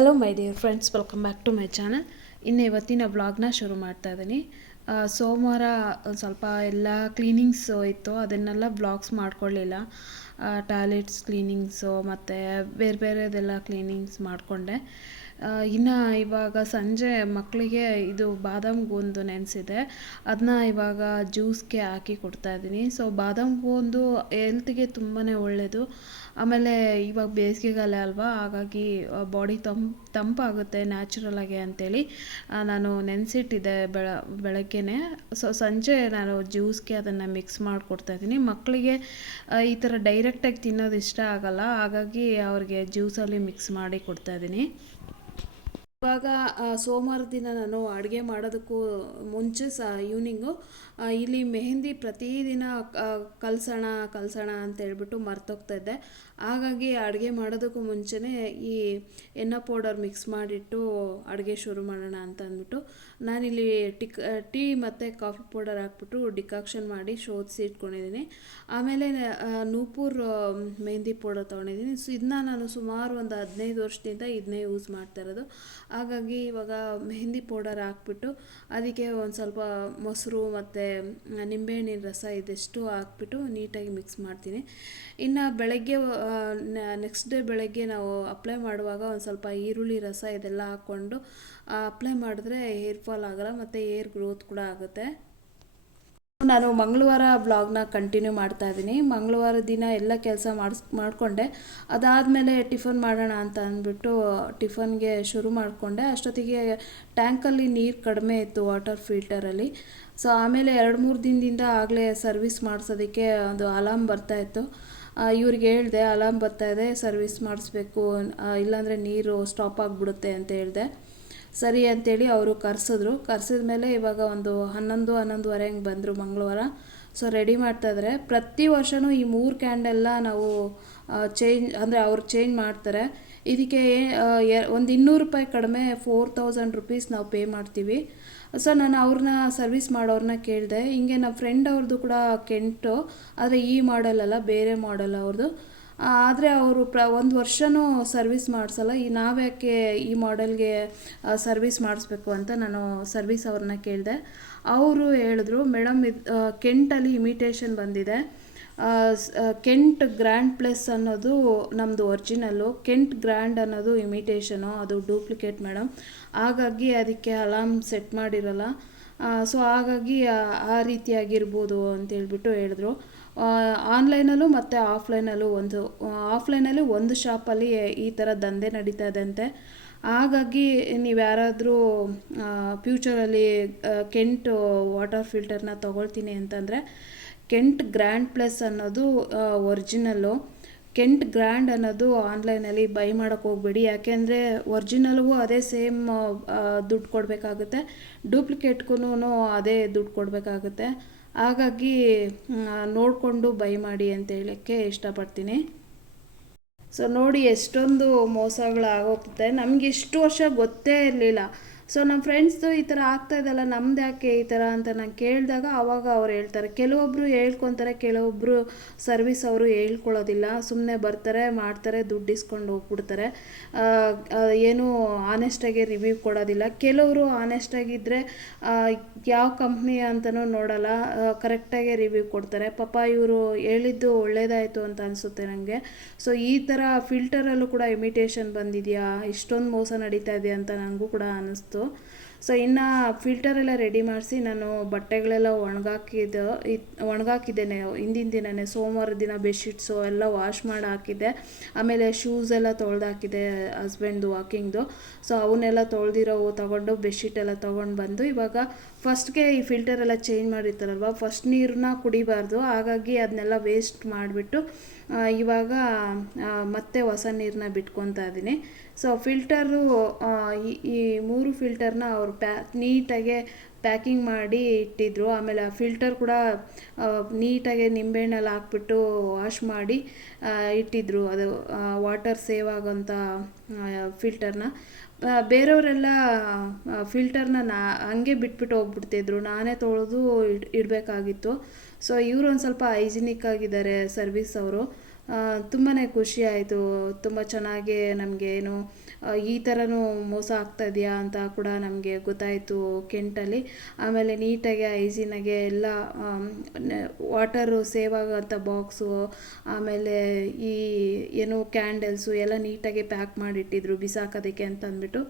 Hello my dear friends welcome back to my channel ಇನ್ನು ಇವತ್ತಿನ ವ್ಲಾಗ್ನ ಶುರು ಮಾಡ್ತಾ ಇದ್ದೀನಿ ಸೋಮವಾರ ಸ್ವಲ್ಪ ಎಲ್ಲ ಕ್ಲೀನಿಂಗ್ಸ್ ಇತ್ತು. ಅದನ್ನೆಲ್ಲ ಬ್ಲಾಗ್ಸ್ ಮಾಡ್ಕೊಳ್ಳಿಲ್ಲ. ಟಾಯ್ಲೆಟ್ಸ್ ಕ್ಲೀನಿಂಗ್ಸು ಮತ್ತು ಬೇರೆ ಬೇರೆದೆಲ್ಲ ಕ್ಲೀನಿಂಗ್ಸ್ ಮಾಡಿಕೊಂಡೆ. ಇನ್ನು ಇವಾಗ ಸಂಜೆ ಮಕ್ಕಳಿಗೆ ಇದು ಬಾದಾಮ್ ಗೋಂದು ನೆನೆಸಿದೆ. ಅದನ್ನ ಇವಾಗ ಜ್ಯೂಸ್ಗೆ ಹಾಕಿ ಕೊಡ್ತಾ ಇದ್ದೀನಿ ಸೊ ಬಾದಾಮ್ ಗೋಂದು ಹೆಲ್ತ್ಗೆ ತುಂಬಾ ಒಳ್ಳೆಯದು ಆಮೇಲೆ ಇವಾಗ ಬೇಸಿಗೆಗಾಲ ಅಲ್ವಾ, ಹಾಗಾಗಿ ಬಾಡಿ ತಂಪು, ತಂಪಾಗುತ್ತೆ ನ್ಯಾಚುರಲ್ ಆಗಿ ಅಂತೇಳಿ ನಾನು ನೆನೆಸಿಟ್ಟಿದ್ದೆ ಬೆಳ, ಬೆಳಗ್ಗೆನೆ. ಸೊ, ಸಂಜೆ ನಾನು ಜ್ಯೂಸ್ಗೆ ಅದನ್ನು ಮಿಕ್ಸ್ ಮಾಡಿಕೊಡ್ತಾ ಇದ್ದೀನಿ. ಮಕ್ಕಳಿಗೆ ಈ ಥರ ಡೈರೆಕ್ಟಾಗಿ ತಿನ್ನೋದು ಇಷ್ಟ ಆಗಲ್ಲ, ಹಾಗಾಗಿ ಅವ್ರಿಗೆ ಜ್ಯೂಸಲ್ಲಿ ಮಿಕ್ಸ್ ಮಾಡಿ ಕೊಡ್ತಾ ಇದ್ದೀನಿ. ಇವಾಗ ಸೋಮವಾರ ದಿನ ನಾನು ಅಡುಗೆ ಮಾಡೋದಕ್ಕೂ ಮುಂಚೆ ಸಹ ಈವ್ನಿಂಗು ಇಲ್ಲಿ ಮೆಹಂದಿ ಪ್ರತಿದಿನ ಕಲಿಸೋಣ, ಕಲ್ಸೋಣ ಅಂತ ಹೇಳ್ಬಿಟ್ಟು ಮರ್ತೋಗ್ತಾ ಇದ್ದೆ ಹಾಗಾಗಿ ಅಡುಗೆ ಮಾಡೋದಕ್ಕೂ ಮುಂಚೆನೇ ಈ ಎಣ್ಣೆ ಪೌಡರ್ ಮಿಕ್ಸ್ ಮಾಡಿಟ್ಟು ಅಡುಗೆ ಶುರು ಮಾಡೋಣ ಅಂತ ಅಂದ್ಬಿಟ್ಟು ನಾನಿಲ್ಲಿ ಟಿಕ್ ಟೀ ಮತ್ತು ಕಾಫಿ ಪೌಡರ್ ಹಾಕ್ಬಿಟ್ಟು ಡಿಕಾಕ್ಷನ್ ಮಾಡಿ ಶೋಧಿಸಿ ಇಟ್ಕೊಂಡಿದ್ದೀನಿ. ಆಮೇಲೆ ನೂಪುರ್ ಮೆಹಂದಿ ಪೌಡರ್ ತೊಗೊಂಡಿದ್ದೀನಿ. ಸೊ ಇದನ್ನ ನಾನು ಸುಮಾರು ಒಂದು ಹದಿನೈದು ವರ್ಷದಿಂದ ಇದನ್ನೇ ಯೂಸ್ ಮಾಡ್ತಾ ಇರೋದು. ಹಾಗಾಗಿ ಇವಾಗ ಮೆಹಂದಿ ಪೌಡರ್ ಹಾಕ್ಬಿಟ್ಟು ಅದಕ್ಕೆ ಒಂದು ಸ್ವಲ್ಪ ಮೊಸರು ಮತ್ತು ನಿಂಬೆಹಣ್ಣಿನ ರಸ ಇದೆಷ್ಟು ಹಾಕ್ಬಿಟ್ಟು ನೀಟಾಗಿ ಮಿಕ್ಸ್ ಮಾಡ್ತೀನಿ. ಇನ್ನು ಬೆಳಗ್ಗೆ ನೆಕ್ಸ್ಟ್ ಡೇ ಬೆಳಗ್ಗೆ ನಾವು ಅಪ್ಲೈ ಮಾಡುವಾಗ ಒಂದು ಸ್ವಲ್ಪ ಈರುಳ್ಳಿ ರಸ ಇದೆಲ್ಲ ಹಾಕ್ಕೊಂಡು ಅಪ್ಲೈ ಮಾಡಿದ್ರೆ ಹೇರ್ ಫಾಲ್ ಆಗಲ್ಲ, ಮತ್ತು ಹೇರ್ ಗ್ರೋತ್ ಕೂಡ ಆಗುತ್ತೆ. ನಾನು ಮಂಗಳವಾರ ಬ್ಲಾಗ್ನ ಕಂಟಿನ್ಯೂ ಮಾಡ್ತಾ ಇದ್ದೀನಿ. ಮಂಗಳವಾರ ದಿನ ಎಲ್ಲ ಕೆಲಸ ಮಾಡಿಸ್, ಮಾಡಿಕೊಂಡೆ. ಅದಾದಮೇಲೆ ಟಿಫನ್ ಮಾಡೋಣ ಅಂತ ಅಂದ್ಬಿಟ್ಟು ಟಿಫನ್ಗೆ ಶುರು ಮಾಡಿಕೊಂಡೆ. ಅಷ್ಟೊತ್ತಿಗೆ ಟ್ಯಾಂಕಲ್ಲಿ ನೀರು ಕಡಿಮೆ ಇತ್ತು ವಾಟರ್ ಫಿಲ್ಟರಲ್ಲಿ ಸೊ ಆಮೇಲೆ ಎರಡು ಮೂರು ದಿನದಿಂದ ಆಗಲೇ ಸರ್ವಿಸ್ ಮಾಡಿಸೋದಕ್ಕೆ ಒಂದು ಅಲಾರ್ಮ್ ಬರ್ತಾ ಇತ್ತು. ಇವ್ರಿಗೆ ಹೇಳಿದೆ, ಅಲಾರ್ಮ್ ಬರ್ತಾ ಇದೆ, ಸರ್ವಿಸ್ ಮಾಡಿಸ್ಬೇಕು. ಇಲ್ಲಾಂದರೆ ನೀರು ಸ್ಟಾಪ್ ಆಗಿಬಿಡುತ್ತೆ ಅಂತ ಹೇಳಿದೆ. ಸರಿ ಅಂತೇಳಿ ಅವರು ಕರೆಸಿದ್ರು. ಕರೆಸಿದ ಮೇಲೆ ಇವಾಗ ಒಂದು ಹನ್ನೊಂದು, ಹನ್ನೊಂದುವರೆ ಹಂಗೆ ಬಂದರು ಮಂಗಳವಾರ. ಸೊ ರೆಡಿ ಮಾಡ್ತಾಯಿದ್ದಾರೆ ಪ್ರತಿ ವರ್ಷವೂ ಈ ಮೂರು ಕ್ಯಾಂಡೆಲ್ಲ ನಾವು ಚೇಂಜ್, ಅಂದರೆ ಅವ್ರು ಚೇಂಜ್ ಮಾಡ್ತಾರೆ. ಇದಕ್ಕೆ ಒಂದು ಇನ್ನೂರು ರೂಪಾಯಿ ಕಡಿಮೆ, ಫೋರ್ ತೌಸಂಡ್ ರುಪೀಸ್ ನಾವು ಪೇ ಮಾಡ್ತೀವಿ. ಸೊ ನಾನು ಅವ್ರನ್ನ ಸರ್ವಿಸ್ ಮಾಡೋರನ್ನ ಕೇಳಿದೆ. ಹಿಂಗೆ ನಮ್ಮ ಫ್ರೆಂಡ್ ಅವ್ರದ್ದು ಕೂಡ ಕೆಂಟು, ಆದರೆ ಈ ಮಾಡೆಲ್ ಅಲ್ಲ, ಬೇರೆ ಮಾಡೆಲ್ ಅವ್ರದ್ದು ಆದರೆ ಅವರು ಪ್ರ, ಒಂದು ವರ್ಷವೂ ಸರ್ವಿಸ್ ಮಾಡಿಸಲ್ಲ. ಈ ನಾವ್ಯಾಕೆ ಈ ಮಾಡೆಲ್ಗೆ ಸರ್ವಿಸ್ ಮಾಡಿಸ್ಬೇಕು ಅಂತ ನಾನು ಸರ್ವಿಸ್ ಅವ್ರನ್ನ ಕೇಳಿದೆ. ಅವರು ಹೇಳಿದ್ರು ಮೇಡಮ್ ಇದು ಕೆಂಟಲ್ಲಿ ಇಮಿಟೇಷನ್ ಬಂದಿದೆ. ಕೆಂಟ್ ಗ್ರ್ಯಾಂಡ್ ಪ್ಲಸ್ ಅನ್ನೋದು ನಮ್ಮದು ಒರಿಜಿನಲ್ಲು ಕೆಂಟ್ ಗ್ರ್ಯಾಂಡ್ ಅನ್ನೋದು ಇಮಿಟೇಷನು ಅದು ಡೂಪ್ಲಿಕೇಟ್ ಮೇಡಮ್ ಹಾಗಾಗಿ ಅದಕ್ಕೆ ಅಲಾರ್ಮ್ ಸೆಟ್ ಮಾಡಿರಲ್ಲ. ಸೊ ಹಾಗಾಗಿ ಆ- ರೀತಿಯಾಗಿರ್ಬೋದು ಅಂತೇಳ್ಬಿಟ್ಟು ಹೇಳಿದ್ರು. ಆನ್ಲೈನಲ್ಲೂ ಮತ್ತು ಆಫ್ಲೈನಲ್ಲೂ ಒಂದು ಆಫ್ಲೈನಲ್ಲಿ ಒಂದು ಶಾಪಲ್ಲಿ ಈ ಥರ ದಂಧೆ ನಡೀತಾ ಇದಂತೆ ಹಾಗಾಗಿ ನೀವು ಯಾರಾದರೂ ಫ್ಯೂಚರಲ್ಲಿ ಕೆಂಟ್ ವಾಟರ್ ಫಿಲ್ಟರ್ನ ತೊಗೊಳ್ತೀನಿ ಅಂತಂದರೆ ಕೆಂಟ್ ಗ್ರ್ಯಾಂಡ್ ಪ್ಲಸ್ ಅನ್ನೋದು ಒರಿಜಿನಲ್ಲು ಕೆಂಟ್ ಗ್ರ್ಯಾಂಡ್ ಅನ್ನೋದು ಆನ್ಲೈನಲ್ಲಿ ಬೈ ಮಾಡೋಕ್ಕೆ ಹೋಗ್ಬೇಡಿ. ಯಾಕೆಂದರೆ ಒರ್ಜಿನಲ್ಗೂ ಅದೇ ಸೇಮ್ ದುಡ್ಡು ಕೊಡಬೇಕಾಗುತ್ತೆ. ಡೂಪ್ಲಿಕೇಟ್ಗೂ ಅದೇ ದುಡ್ಡು ಕೊಡಬೇಕಾಗುತ್ತೆ. ಹಾಗಾಗಿ ನೋಡಿಕೊಂಡು ಬೈ ಮಾಡಿ ಅಂತ ಹೇಳೋಕ್ಕೆ ಇಷ್ಟಪಡ್ತೀನಿ. ಸೊ ನೋಡಿ ಎಷ್ಟೊಂದು ಮೋಸಗಳು ನಮಗೆ ನಮ್ಗೆ ಇಷ್ಟು ವರ್ಷ ಗೊತ್ತೇ ಇರಲಿಲ್ಲ. ಸೊ ನಮ್ಮ ಫ್ರೆಂಡ್ಸ್ದು ಈ ಥರ ಆಗ್ತಾ ಇದೆಲ್ಲ ನಮ್ದು ಯಾಕೆ ಈ ಥರ ಅಂತ ನಾನು ಕೇಳಿದಾಗ ಆವಾಗ ಅವ್ರು ಹೇಳ್ತಾರೆ. ಕೆಲವೊಬ್ಬರು ಹೇಳ್ಕೊತಾರೆ ಕೆಲವೊಬ್ಬರು ಸರ್ವಿಸ್ ಅವರು ಹೇಳ್ಕೊಳ್ಳೋದಿಲ್ಲ. ಸುಮ್ಮನೆ ಬರ್ತಾರೆ, ಮಾಡ್ತಾರೆ, ದುಡ್ಡು ಇಸ್ಕೊಂಡು ಹೋಗ್ಬಿಡ್ತಾರೆ. ಏನೂ ಆನೆಸ್ಟಾಗಿ ರಿವ್ಯೂ ಕೊಡೋದಿಲ್ಲ. ಕೆಲವರು ಆನೆಸ್ಟಾಗಿದ್ದರೆ ಯಾವ ಕಂಪ್ನಿ ಅಂತಲೂ ನೋಡಲ್ಲ. ಕರೆಕ್ಟಾಗಿ ರಿವ್ಯೂ ಕೊಡ್ತಾರೆ. ಪಾಪ ಇವರು ಹೇಳಿದ್ದು ಒಳ್ಳೇದಾಯಿತು ಅಂತ ಅನಿಸುತ್ತೆ ನನಗೆ ಸೊ ಈ ಥರ ಫಿಲ್ಟರಲ್ಲೂ ಕೂಡ ಇಮಿಟೇಷನ್ ಬಂದಿದೆಯಾ? ಇಷ್ಟೊಂದು ಮೋಸ ನಡೀತಾ ಇದೆ ಅಂತ ನನಗೂ ಕೂಡ ಅನ್ನಿಸ್ತು ಸೊ ಇನ್ನು ಫಿಲ್ಟರ್ ಎಲ್ಲ ರೆಡಿ ಮಾಡಿಸಿ ನಾನು ಬಟ್ಟೆಗಳೆಲ್ಲ ಒಣಗಾಕಿದ್ದು ಒಣಗಾಕಿದ್ದೇನೆ ಹಿಂದಿನ ದಿನನೇ. ಸೋಮವಾರ ದಿನ ಬೆಡ್ಶೀಟ್ಸು ಎಲ್ಲ ವಾಶ್ ಮಾಡಿ ಹಾಕಿದ್ದೆ. ಆಮೇಲೆ ಶೂಸ್ ಎಲ್ಲ ತೊಳೆದಾಕಿದೆ ಹಸ್ಬೆಂಡ್ದು ವಾಕಿಂಗ್ದು ಸೊ ಅವನ್ನೆಲ್ಲ ತೊಳೆದಿರೋವು ತೊಗೊಂಡು ಬೆಡ್ಶೀಟ್ ಎಲ್ಲ ತೊಗೊಂಡು ಬಂದು ಇವಾಗ ಫಸ್ಟ್ಗೆ ಈ ಫಿಲ್ಟರ್ ಎಲ್ಲ ಚೇಂಜ್ ಮಾಡಿರ್ತಾರಲ್ವ? ಫಸ್ಟ್ ನೀರನ್ನ ಕುಡಿಬಾರ್ದು. ಹಾಗಾಗಿ ಅದನ್ನೆಲ್ಲ ವೇಸ್ಟ್ ಮಾಡಿಬಿಟ್ಟು ಇವಾಗ ಮತ್ತೆ ಹೊಸ ನೀರನ್ನ ಬಿಟ್ಕೊತಾ ಇದ್ದೀನಿ ಸೊ ಫಿಲ್ಟರು ಈ ಮೂರು ಫಿಲ್ಟರ್ನ ಅವರು ಪ್ಯಾ, ನೀಟಾಗೆ ಪ್ಯಾಕಿಂಗ್ ಮಾಡಿ ಇಟ್ಟಿದ್ರು. ಆಮೇಲೆ ಆ ಫಿಲ್ಟರ್ ಕೂಡ ನೀಟಾಗೆ ನಿಂಬೆಹಣ್ಣಲ್ಲಿ ಹಾಕ್ಬಿಟ್ಟು ವಾಶ್ ಮಾಡಿ ಇಟ್ಟಿದ್ರು. ಅದು ವಾಟರ್ ಸೇವ್ ಆಗೋಂಥ ಫಿಲ್ಟರ್ನ ಬೇರೆಯವರೆಲ್ಲ ಫಿಲ್ಟರ್ನ ನಾ, ಹಂಗೆ ಬಿಟ್ಬಿಟ್ಟು ಹೋಗ್ಬಿಡ್ತಿದ್ರು. ನಾನೇ ತೊಳೆದು ಇಡ್, ಇಡಬೇಕಾಗಿತ್ತು. ಸೊ ಇವರು ಒಂದು ಸ್ವಲ್ಪ ಹೈಜಿನಿಕ್ ಆಗಿದ್ದಾರೆ ಸರ್ವಿಸ್ ಅವರು. ತುಂಬಾ ಖುಷಿ ಆಯಿತು. ತುಂಬ ಚೆನ್ನಾಗಿ ನಮಗೆ ಏನು ಈ ಥರನೂ ಮೋಸ ಆಗ್ತಾ ಇದೆಯಾ ಅಂತ ಕೂಡ ನಮಗೆ ಗೊತ್ತಾಯಿತು ಕೆಂಟಲ್ಲಿ. ಆಮೇಲೆ ನೀಟಾಗಿ ಐಸಿನಾಗೆ ಎಲ್ಲ ವಾಟರು ಸೇವ್ ಆಗೋಂಥ ಬಾಕ್ಸು ಆಮೇಲೆ ಈ, ಏನು ಕ್ಯಾಂಡಲ್ಸು ಎಲ್ಲ ನೀಟಾಗಿ ಪ್ಯಾಕ್ ಮಾಡಿಟ್ಟಿದ್ರು ಬಿಸಾಕೋದಕ್ಕೆ ಅಂತ ಅಂದ್ಬಿಟ್ಟು.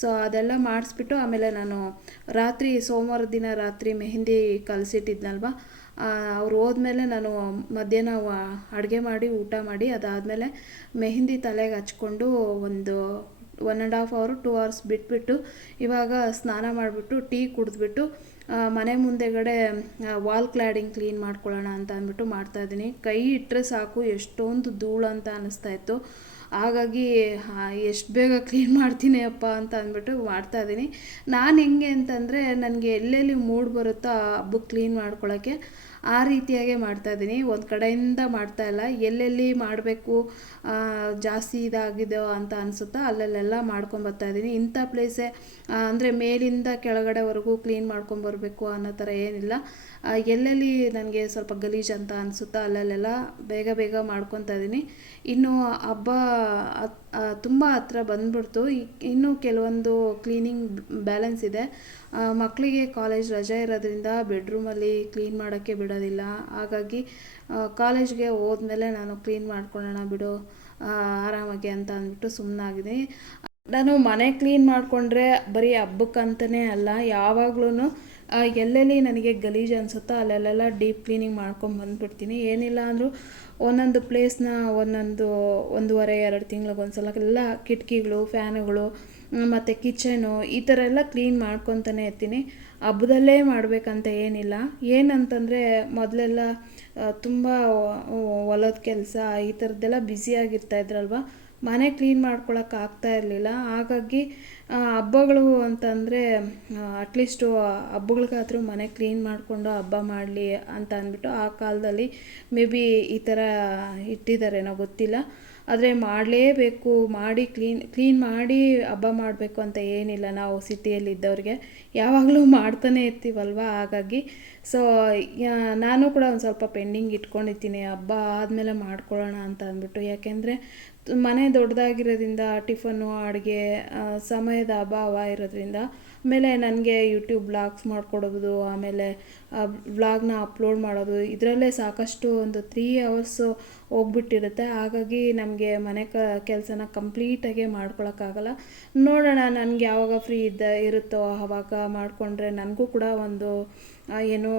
ಸೊ ಅದೆಲ್ಲ ಮಾಡಿಸ್ಬಿಟ್ಟು ಆಮೇಲೆ ನಾನು ರಾತ್ರಿ ಸೋಮವಾರ ದಿನ ರಾತ್ರಿ ಮೆಹಂದಿ ಕಲಸಿಟ್ಟಿದ್ನಲ್ವ? ಅವ್ರು ಹೋದ್ಮೇಲೆ ನಾನು ಮಧ್ಯಾಹ್ನ ಅಡುಗೆ ಮಾಡಿ ಊಟ ಮಾಡಿ, ಅದಾದಮೇಲೆ ಮೆಹೆಂದಿ ತಲೆಗೆ ಹಚ್ಕೊಂಡು ಒಂದು ಒನ್ ಆ್ಯಂಡ್ ಹಾಫ್ ಅವರು ಟೂ ಅವರ್ಸ್ ಬಿಟ್ಬಿಟ್ಟು ಇವಾಗ ಸ್ನಾನ ಮಾಡಿಬಿಟ್ಟು ಟೀ ಕುಡಿದ್ಬಿಟ್ಟು ಮನೆ ಮುಂದೆಗಡೆ ವಾಲ್ ಕ್ಲಾಡಿಂಗ್ ಕ್ಲೀನ್ ಮಾಡ್ಕೊಳ್ಳೋಣ ಅಂತ ಅಂದ್ಬಿಟ್ಟು ಮಾಡ್ತಾಯಿದ್ದೀನಿ ಕೈ ಇಟ್ಟರೆ ಸಾಕು, ಎಷ್ಟೊಂದು ಧೂಳು ಅಂತ ಅನ್ನಿಸ್ತಾ ಹಾಗಾಗಿ ಎಷ್ಟು ಬೇಗ ಕ್ಲೀನ್ ಮಾಡ್ತೀನಿ ಅಪ್ಪ ಅಂತ ಅಂದ್ಬಿಟ್ಟು ಮಾಡ್ತಾಯಿದ್ದೀನಿ ನಾನು ಹೆಂಗೆ ಅಂತಂದರೆ, ನನಗೆ ಎಲ್ಲೆಲ್ಲಿ ಮೂಡ್ ಬರುತ್ತೋ ಆ ಹಬ್ಬಕ್ಕೆ ಕ್ಲೀನ್ ಮಾಡ್ಕೊಳ್ಳೋಕ್ಕೆ ಆ ರೀತಿಯಾಗೆ ಮಾಡ್ತಾಯಿದ್ದೀನಿ ಒಂದು ಕಡೆಯಿಂದ ಮಾಡ್ತಾ ಇಲ್ಲ. ಎಲ್ಲೆಲ್ಲಿ ಮಾಡಬೇಕು ಜಾಸ್ತಿ ಇದಾಗಿದೆಯೋ ಅಂತ ಅನಿಸುತ್ತೋ ಅಲ್ಲಲ್ಲೆಲ್ಲ ಮಾಡ್ಕೊಂಬರ್ತಾಯಿದ್ದೀನಿ ಇಂಥ ಪ್ಲೇಸೇ ಅಂದರೆ ಮೇಲಿಂದ ಕೆಳಗಡೆವರೆಗೂ ಕ್ಲೀನ್ ಮಾಡ್ಕೊಂಬರ್ಬೇಕು ಅನ್ನೋ ಥರ ಏನಿಲ್ಲ. ಎಲ್ಲೆಲ್ಲಿ ನನಗೆ ಸ್ವಲ್ಪ ಗಲೀಜು ಅಂತ ಅನಿಸುತ್ತೋ ಅಲ್ಲಲ್ಲೆಲ್ಲ ಬೇಗ ಬೇಗ ಮಾಡ್ಕೊತಾ ಇದ್ದೀನಿ. ಇನ್ನು ಹಬ್ಬ ತುಂಬ ಹತ್ರ ಬಂದ್ಬಿಡ್ತು. ಇನ್ನೂ ಕೆಲವೊಂದು ಕ್ಲೀನಿಂಗ್ ಬ್ಯಾಲೆನ್ಸ್ ಇದೆ. ಮಕ್ಕಳಿಗೆ ಕಾಲೇಜ್ ರಜೆ ಇರೋದ್ರಿಂದ ಬೆಡ್ರೂಮಲ್ಲಿ ಕ್ಲೀನ್ ಮಾಡೋಕ್ಕೆ ಬಿಡೋದಿಲ್ಲ. ಹಾಗಾಗಿ ಕಾಲೇಜ್ಗೆ ಹೋದ್ಮೇಲೆ ನಾನು ಕ್ಲೀನ್ ಮಾಡ್ಕೊಳ್ಳೋಣ ಬಿಡು ಆರಾಮಾಗಿ ಅಂತ ಅಂದ್ಬಿಟ್ಟು ಸುಮ್ಮನಾಗಿದ್ದೀನಿ ನಾನು ಮನೆ ಕ್ಲೀನ್ ಮಾಡಿಕೊಂಡ್ರೆ ಬರೀ ಹಬ್ಬಕ್ಕಂತಲೇ ಅಲ್ಲ ಯಾವಾಗ್ಲೂ ಎಲ್ಲೆಲ್ಲಿ ನನಗೆ ಗಲೀಜು ಅನಿಸುತ್ತೋ ಅಲ್ಲೆಲ್ಲ ಡೀಪ್ ಕ್ಲೀನಿಂಗ್ ಮಾಡ್ಕೊಂಡು ಬಂದುಬಿಡ್ತೀನಿ. ಏನಿಲ್ಲ ಅಂದರೂ ಒಂದೊಂದು ಪ್ಲೇಸ್ನ ಒಂದೊಂದು ಒಂದೂವರೆ, ಎರಡು ತಿಂಗ್ಳಿಗೊಂದ್ಸಲ ಎಲ್ಲ ಕಿಟಕಿಗಳು, ಫ್ಯಾನುಗಳು ಮತ್ತು ಕಿಚನು ಈ ಥರ ಎಲ್ಲ ಕ್ಲೀನ್ ಮಾಡ್ಕೊತಾನೆ ಇರ್ತೀನಿ. ಹಬ್ಬದಲ್ಲೇ ಮಾಡಬೇಕಂತ ಏನಿಲ್ಲ. ಏನಂತಂದರೆ ಮೊದಲೆಲ್ಲ ತುಂಬ ಹೊಲದ ಕೆಲಸ ಈ ಥರದ್ದೆಲ್ಲ ಬ್ಯುಸಿಯಾಗಿರ್ತಾ ಇದ್ರಲ್ವ? ಮನೆ ಕ್ಲೀನ್ ಮಾಡ್ಕೊಳಕ್ಕೆ ಆಗ್ತಾ ಇರಲಿಲ್ಲ. ಹಾಗಾಗಿ ಹಬ್ಬಗಳು ಅಂತಂದರೆ ಅಟ್ಲೀಸ್ಟು ಹಬ್ಬಗಳಿಗಾದ್ರೂ ಮನೆ ಕ್ಲೀನ್ ಮಾಡಿಕೊಂಡು ಹಬ್ಬ ಮಾಡಲಿ ಅಂತ ಅಂದ್ಬಿಟ್ಟು ಆ ಕಾಲದಲ್ಲಿ ಮೇ ಬಿ ಈ ಥರ ಇಟ್ಟಿದ್ದಾರೇನೋ ಗೊತ್ತಿಲ್ಲ. ಆದರೆ ಮಾಡಲೇಬೇಕು, ಮಾಡಿ ಕ್ಲೀನ್ ಕ್ಲೀನ್ ಮಾಡಿ ಹಬ್ಬ ಮಾಡಬೇಕು ಅಂತ ಏನಿಲ್ಲ ನಾವು ಸಿಟಿಯಲ್ಲಿದ್ದವ್ರಿಗೆ. ಯಾವಾಗಲೂ ಮಾಡ್ತಾನೆ ಇರ್ತೀವಲ್ವ ಹಾಗಾಗಿ. ಸೊ ನಾನು ಕೂಡ ಒಂದು ಸ್ವಲ್ಪ ಪೆಂಡಿಂಗ್ ಇಟ್ಕೊಂಡಿರ್ತೀನಿ ಹಬ್ಬ ಆದಮೇಲೆ ಮಾಡ್ಕೊಳ್ಳೋಣ ಅಂತ ಅಂದ್ಬಿಟ್ಟು. ಯಾಕೆಂದರೆ ಮನೆ ದೊಡ್ಡದಾಗಿರೋದ್ರಿಂದ ಟಿಫನ್ನು ಅಡುಗೆ ಸಮಯದ ಅಭಾವ ಇರೋದ್ರಿಂದ ಆಮೇಲೆ ನನಗೆ ಯೂಟ್ಯೂಬ್ ಬ್ಲಾಗ್ಸ್ ಮಾಡ್ಕೊಡೋದು ಆಮೇಲೆ ವ್ಲಾಗ್ನ ಅಪ್ಲೋಡ್ ಮಾಡೋದು, ಇದರಲ್ಲೇ ಸಾಕಷ್ಟು ಒಂದು ತ್ರೀ ಅವರ್ಸು ಹೋಗ್ಬಿಟ್ಟಿರುತ್ತೆ. ಹಾಗಾಗಿ ನಮಗೆ ಮನೆ ಕ, ಕೆಲಸನ ಕಂಪ್ಲೀಟಾಗಿ ಮಾಡ್ಕೊಳಕ್ಕಾಗಲ್ಲ. ನೋಡೋಣ ನನಗೆ ಯಾವಾಗ ಫ್ರೀ ಇದ್ದ, ಇರುತ್ತೋ ಆವಾಗ ಮಾಡಿಕೊಂಡ್ರೆ ನನಗೂ ಕೂಡ ಒಂದು ಏನು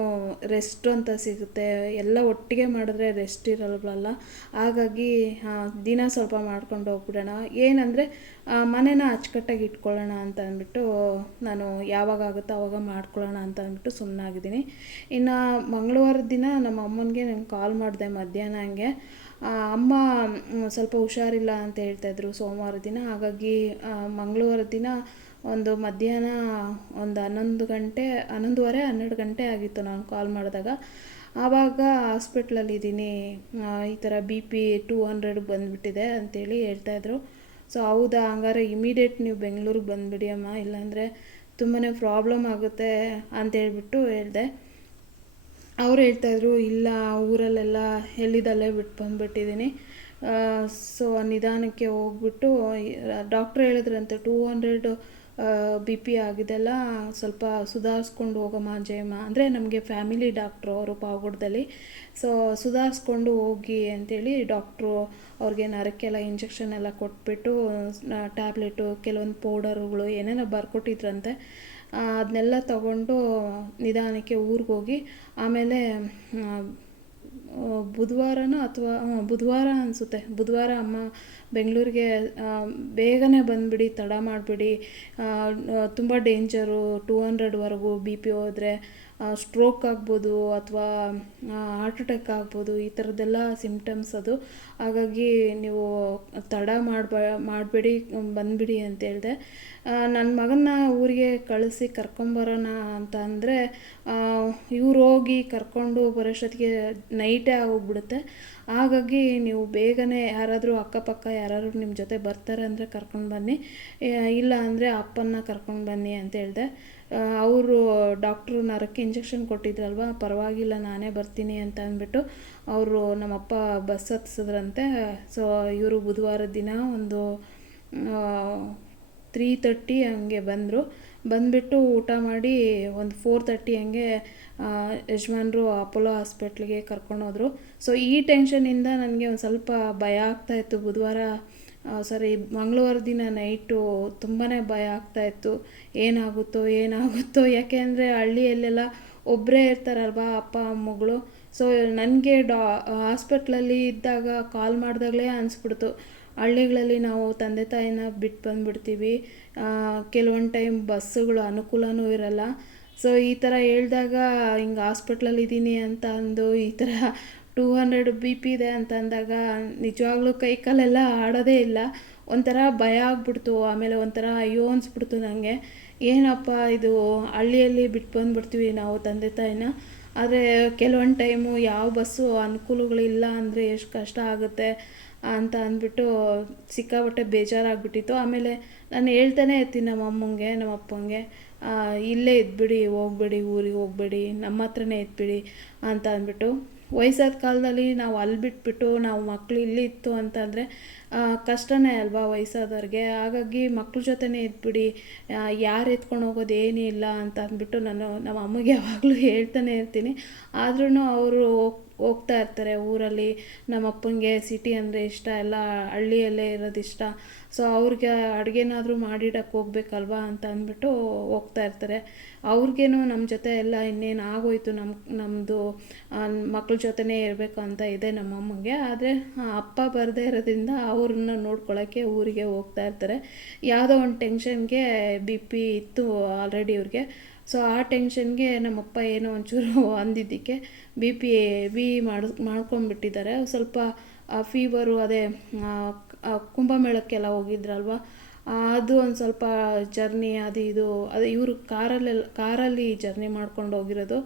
ರೆಸ್ಟ್ ಅಂತ ಸಿಗುತ್ತೆ. ಎಲ್ಲ ಒಟ್ಟಿಗೆ ಮಾಡಿದ್ರೆ ರೆಸ್ಟ್ ಇರಲ್ವಲ್ಲ. ಹಾಗಾಗಿ ದಿನ ಸ್ವಲ್ಪ ಮಾಡ್ಕೊಂಡು ಹೋಗ್ಬಿಡೋಣ. ಏನಂದರೆ ಮನೇನ ಅಚ್ಚುಕಟ್ಟಾಗಿ ಇಟ್ಕೊಳ್ಳೋಣ ಅಂತ ಅಂದ್ಬಿಟ್ಟು, ನಾನು ಯಾವಾಗ ಆಗುತ್ತೋ ಆವಾಗ ಮಾಡ್ಕೊಳ್ಳೋಣ ಅಂತ ಅಂದ್ಬಿಟ್ಟು ಸುಮ್ಮನಾಗಿದ್ದೀನಿ ಇನ್ನು ಮಂಗಳವಾರದ ದಿನ ನಮ್ಮ ಅಮ್ಮನಿಗೆ ನಾನು ಕಾಲ್ ಮಾಡಿದೆ ಮಧ್ಯಾಹ್ನ ಹಂಗೆ. ಅಮ್ಮ ಸ್ವಲ್ಪ ಹುಷಾರಿಲ್ಲ ಅಂತ ಹೇಳ್ತಾಯಿದ್ರು ಸೋಮವಾರ ದಿನ. ಹಾಗಾಗಿ ಮಂಗಳವಾರ ದಿನ ಒಂದು ಮಧ್ಯಾಹ್ನ ಒಂದು ಹನ್ನೊಂದು ಗಂಟೆ, ಹನ್ನೊಂದುವರೆ, ಹನ್ನೆರಡು ಗಂಟೆ ಆಗಿತ್ತು ನಾನು ಕಾಲ್ ಮಾಡಿದಾಗ. ಆವಾಗ ಹಾಸ್ಪಿಟ್ಲಲ್ಲಿ ಇದ್ದೀನಿ. ಈ ಥರ ಬಿ ಪಿ ಟೂ ಹಂಡ್ರೆಡ್ಗೆ ಬಂದುಬಿಟ್ಟಿದೆ ಅಂತೇಳಿ ಹೇಳ್ತಾಯಿದ್ರು ಸೊ, ಹೌದಾ, ಹಂಗಾರೆ ಇಮಿಡಿಯೇಟ್ ನೀವು ಬೆಂಗಳೂರಿಗೆ ಬಂದುಬಿಡಿ ಅಮ್ಮ. ಇಲ್ಲಾಂದರೆ ತುಂಬಾ ಪ್ರಾಬ್ಲಮ್ ಆಗುತ್ತೆ ಅಂತೇಳ್ಬಿಟ್ಟು ಹೇಳಿದೆ. ಅವ್ರು ಹೇಳ್ತಾಯಿದ್ರು ಇಲ್ಲ, ಊರಲ್ಲೆಲ್ಲ ಎಲ್ಲಿದಲ್ಲೇ ಬಿಟ್ಟು ಬಂದುಬಿಟ್ಟಿದ್ದೀನಿ ಸೊ ನಿಧಾನಕ್ಕೆ ಹೋಗ್ಬಿಟ್ಟು ಡಾಕ್ಟ್ರ್ ಹೇಳಿದ್ರಂತೆ, ಟೂ ಹಂಡ್ರೆಡ್ ಬಿ ಪಿ ಆಗಿದೆಲ್ಲ ಸ್ವಲ್ಪ ಸುಧಾರಿಸ್ಕೊಂಡು ಹೋಗಮ್ಮ ಜಯಮ್ಮ ಅಂದರೆ ನಮಗೆ ಫ್ಯಾಮಿಲಿ ಡಾಕ್ಟ್ರು ಅವರು ಪಾವಗಡದಲ್ಲಿ ಸೊ ಸುಧಾರಿಸ್ಕೊಂಡು ಹೋಗಿ ಅಂಥೇಳಿ ಡಾಕ್ಟ್ರು ಅವ್ರಿಗೆ ನರಕ್ಕೆಲ್ಲ ಇಂಜೆಕ್ಷನ್ ಎಲ್ಲ ಕೊಟ್ಬಿಟ್ಟು ಟ್ಯಾಬ್ಲೆಟು, ಕೆಲವೊಂದು ಪೌಡರುಗಳು ಏನೇನೋ ಬರ್ಕೊಟ್ಟಿದ್ರಂತೆ. ಅದನ್ನೆಲ್ಲ ತಗೊಂಡು ನಿಧಾನಕ್ಕೆ ಊರಿಗೆ ಹೋಗಿ, ಆಮೇಲೆ ಬುಧವಾರನೋ ಅಥವಾ ಬುಧವಾರ ಅನಿಸುತ್ತೆ. ಬುಧವಾರ ಅಮ್ಮ ಬೆಂಗಳೂರಿಗೆ ಬೇಗನೆ ಬಂದುಬಿಡಿ, ತಡ ಮಾಡಬೇಡಿ. ತುಂಬ ಡೇಂಜರು, ಟೂ ಹಂಡ್ರೆಡ್ವರೆಗೂ ಬಿ ಪಿ ಹೋದರೆ ಸ್ಟ್ರೋಕ್ ಆಗ್ಬೋದು ಅಥವಾ ಹಾರ್ಟ್ ಅಟ್ಯಾಕ್ ಆಗ್ಬೋದು, ಈ ಥರದ್ದೆಲ್ಲ ಸಿಮ್ಟಮ್ಸ್ ಅದು. ಹಾಗಾಗಿ ನೀವು ತಡ ಮಾಡಬ, ಮಾಡಬೇಡಿ, ಬಂದುಬಿಡಿ ಅಂತ ಹೇಳಿದೆ. ನನ್ನ ಮಗನ್ನ ಊರಿಗೆ ಕಳಿಸಿ ಕರ್ಕೊಂಬರೋಣ ಅಂತ ಅಂದರೆ ಇವ್ರು ಹೋಗಿ ಕರ್ಕೊಂಡು ಬರೋಷ್ಟೊತ್ತಿಗೆ ನೈಟೇ ಆಗೋಗ್ಬಿಡುತ್ತೆ. ಹಾಗಾಗಿ ನೀವು ಬೇಗನೆ ಯಾರಾದರೂ ಅಕ್ಕಪಕ್ಕ ಯಾರಾದರೂ ನಿಮ್ಮ ಜೊತೆ ಬರ್ತಾರೆ ಅಂದರೆ ಕರ್ಕೊಂಡು ಬನ್ನಿ. ಇಲ್ಲ ಅಂದರೆ ಅಪ್ಪನ್ನ ಕರ್ಕೊಂಡು ಬನ್ನಿ ಅಂತ ಹೇಳಿದೆ. ಅವರು ಡಾಕ್ಟ್ರು ನರಕ್ಕೆ ಇಂಜೆಕ್ಷನ್ ಕೊಟ್ಟಿದ್ರಲ್ವ, ಪರವಾಗಿಲ್ಲ ನಾನೇ ಬರ್ತೀನಿ ಅಂತ ಅಂದ್ಬಿಟ್ಟು ಅವರು ನಮ್ಮಪ್ಪ ಬಸ್ ಹತ್ಸಿದ್ರಂತೆ. ಸೊ ಇವರು ಬುಧವಾರದ ದಿನ ಒಂದು ತ್ರೀ ತರ್ಟಿ ಹಂಗೆ ಬಂದರು. ಬಂದುಬಿಟ್ಟು ಊಟ ಮಾಡಿ ಒಂದು ಫೋರ್ ತರ್ಟಿ ಹಂಗೆ ಯಜಮಾನ್ರು ಅಪೋಲೋ ಹಾಸ್ಪಿಟ್ಲಿಗೆ ಕರ್ಕೊಂಡೋದ್ರು. ಸೊ ಈ ಟೆನ್ಷನಿಂದ ನನಗೆ ಒಂದು ಸ್ವಲ್ಪ ಭಯ ಆಗ್ತಾಯಿತ್ತು ಬುಧವಾರ ಸಾರಿ ಮಂಗಳವಾರ ದಿನ ನೈಟು ತುಂಬಾ ಭಯ ಆಗ್ತಾಯಿತ್ತು ಏನಾಗುತ್ತೋ ಏನಾಗುತ್ತೋ, ಯಾಕೆ ಅಂದರೆ ಹಳ್ಳಿಯಲ್ಲೆಲ್ಲ ಒಬ್ಬರೇ ಇರ್ತಾರಲ್ವಾ ಅಪ್ಪ, ಅಮ್ಮಗಳು. ಸೊ ನನಗೆ ಡಾ ಹಾಸ್ಪಿಟ್ಲಲ್ಲಿ ಇದ್ದಾಗ ಕಾಲ್ ಮಾಡಿದಾಗಲೇ ಅನಿಸ್ಬಿಡ್ತು. ಹಳ್ಳಿಗಳಲ್ಲಿ ನಾವು ತಂದೆ ತಾಯಿನ ಬಿಟ್ಟು ಬಂದುಬಿಡ್ತೀವಿ. ಕೆಲವೊಂದು ಟೈಮ್ ಬಸ್ಸುಗಳು ಅನುಕೂಲವೂ ಇರಲ್ಲ. ಸೊ ಈ ಥರ ಹೇಳಿದಾಗ ಹಿಂಗೆ ಹಾಸ್ಪಿಟ್ಲಲ್ಲಿ ಇದ್ದೀನಿ ಅಂತ ಅಂದು ಈ ಥರ ಟೂ ಹಂಡ್ರೆಡ್ ಬಿ ಪಿ ಇದೆ ಅಂತ ಅಂದಾಗ ನಿಜವಾಗ್ಲೂ ಕೈ ಕಾಲೆಲ್ಲ ಆಡೋದೇ ಇಲ್ಲ. ಒಂಥರ ಭಯ ಆಗ್ಬಿಡ್ತು. ಆಮೇಲೆ ಒಂಥರ ಅಯ್ಯೋ ಅನ್ಸ್ಬಿಡ್ತು ನನಗೆ ಏನಪ್ಪ ಇದು ಹಳ್ಳಿಯಲ್ಲಿ ಬಿಟ್ಟು ಬಂದುಬಿಡ್ತೀವಿ ನಾವು ತಂದೆ ತಾಯಿನ. ಆದರೆ ಕೆಲವೊಂದು ಟೈಮು ಯಾವ ಬಸ್ಸು ಅನುಕೂಲಗಳಿಲ್ಲ ಅಂದರೆ ಎಷ್ಟು ಕಷ್ಟ ಆಗುತ್ತೆ. ಅಂತ ಅಂದ್ಬಿಟ್ಟು ಸಿಕ್ಕಾಪಟ್ಟೆ ಬೇಜಾರಾಗ್ಬಿಟ್ಟಿತ್ತು. ಆಮೇಲೆ ನಾನು ಹೇಳ್ತಾನೆ ಇರ್ತೀನಿ ನಮ್ಮ ಅಮ್ಮಂಗೆ, ನಮ್ಮ ಅಪ್ಪಂಗೆ ಇಲ್ಲೇ ಇದ್ಬಿಡಿ, ಹೋಗ್ಬೇಡಿ, ಊರಿಗೆ ಹೋಗ್ಬೇಡಿ, ನಮ್ಮ ಹತ್ರನೇ ಇದ್ಬಿಡಿ ಅಂತ ಅಂದ್ಬಿಟ್ಟು ವಯಸ್ಸಾದ ಕಾಲದಲ್ಲಿ ನಾವು ಅಲ್ಲಿ ಬಿಟ್ಬಿಟ್ಟು ನಾವು ಮಕ್ಕಳು ಇಲ್ಲಿ ಇತ್ತು ಅಂತಂದರೆ ಕಷ್ಟನೇ ಅಲ್ವಾ ವಯಸ್ಸಾದವ್ರಿಗೆ? ಹಾಗಾಗಿ ಮಕ್ಳ ಜೊತೆನೇ ಇದ್ಬಿಡಿ ಯಾರು ಎತ್ಕೊಂಡು ಹೋಗೋದು ಏನಿಲ್ಲ ಅಂತ ಅಂದ್ಬಿಟ್ಟು ನಾನು ನಮ್ಮ ಅಮ್ಮಗೆ ಯಾವಾಗಲೂ ಹೇಳ್ತಾನೆ ಇರ್ತೀನಿ. ಆದ್ರೂ ಅವರು ಹೋಗ್ತಾ ಇರ್ತಾರೆ ಊರಲ್ಲಿ. ನಮ್ಮ ಅಪ್ಪನಿಗೆ ಸಿಟಿ ಅಂದರೆ ಇಷ್ಟ, ಎಲ್ಲ ಹಳ್ಳಿಯಲ್ಲೇ ಇರೋದು ಇಷ್ಟ. ಸೊ ಅವ್ರಿಗೆ ಅಡುಗೆನಾದ್ರೂ ಮಾಡಿಡಕ್ಕೆ ಹೋಗ್ಬೇಕಲ್ವಾ ಅಂತ ಅಂದ್ಬಿಟ್ಟು ಹೋಗ್ತಾ ಇರ್ತಾರೆ. ಅವ್ರಿಗೇನು ನಮ್ಮ ಜೊತೆ ಎಲ್ಲ ಇನ್ನೇನು ಆಗೋಯ್ತು ನಮ್ಮ ನಮ್ಮದು ಮಕ್ಳ ಜೊತೆನೇ ಇರಬೇಕು ಅಂತ ಇದೆ ನಮ್ಮ ಅಮ್ಮಂಗೆ. ಆದರೆ ಅಪ್ಪ ಬರದೇ ಇರೋದ್ರಿಂದ ಅವ್ರನ್ನ ನೋಡ್ಕೊಳ್ಳೋಕ್ಕೆ ಊರಿಗೆ ಹೋಗ್ತಾ ಇರ್ತಾರೆ. ಯಾವುದೋ ಒಂದು ಟೆನ್ಷನ್ಗೆ ಬಿ ಪಿ ಇತ್ತು ಆಲ್ರೆಡಿ ಇವ್ರಿಗೆ. ಸೊ ಆ ಟೆನ್ಷನ್ಗೆ ನಮ್ಮಪ್ಪ ಏನೋ ಒಂಚೂರು ಅಂದಿದ್ದಕ್ಕೆ ಬಿ ಪಿ ಬಿ ಮಾಡಿ, ಮಾಡ್ಕೊಂಡ್ಬಿಟ್ಟಿದ್ದಾರೆ. ಸ್ವಲ್ಪ ಫೀವರು ಅದೇ ಕುಂಭಮೇಳಕ್ಕೆಲ್ಲ ಹೋಗಿದ್ರಲ್ವ? ಅದು ಒಂದು ಸ್ವಲ್ಪ ಜರ್ನಿ ಅದು ಇದು, ಅದು ಇವರು ಕಾರಲ್ಲೆಲ್ಲ ಕಾರಲ್ಲಿ ಜರ್ನಿ ಮಾಡ್ಕೊಂಡು ಹೋಗಿರೋದು.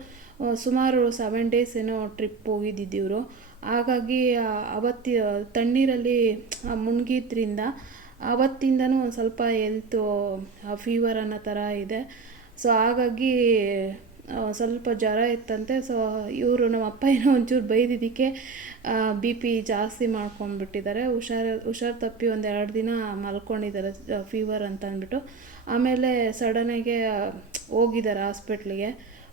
ಸುಮಾರು ಸೆವೆನ್ ಡೇಸ್ ಏನೋ ಟ್ರಿಪ್ ಹೋಗಿದ್ದಿದ್ದು ಇವರು. ಹಾಗಾಗಿ ಅವತ್ತಿ ತಣ್ಣೀರಲ್ಲಿ ಮುಳುಗಿದ್ರಿಂದ ಅವತ್ತಿಂದನೂ ಒಂದು ಸ್ವಲ್ಪ ಎಲ್ತು ಫೀವರ್ ಅನ್ನೋ ಥರ ಇದೆ. ಸೊ ಹಾಗಾಗಿ ಸ್ವಲ್ಪ ಜ್ವರ ಇತ್ತಂತೆ ಸೊ ಇವರು ನಮ್ಮ ಅಪ್ಪ ಏನೋ ಒಂಚೂರು ಬೈದಿದ್ದಕ್ಕೆ ಬಿ ಪಿ ಜಾಸ್ತಿ ಮಾಡ್ಕೊಂಡ್ಬಿಟ್ಟಿದ್ದಾರೆ. ಹುಷಾರು ಹುಷಾರು ತಪ್ಪಿ ಒಂದು ಎರಡು ದಿನ ಮಲ್ಕೊಂಡಿದ್ದಾರೆ ಫೀವರ್ ಅಂತ ಅಂದ್ಬಿಟ್ಟು. ಆಮೇಲೆ ಸಡನ್ನಾಗೆ ಹೋಗಿದ್ದಾರೆ ಹಾಸ್ಪಿಟ್ಲಿಗೆ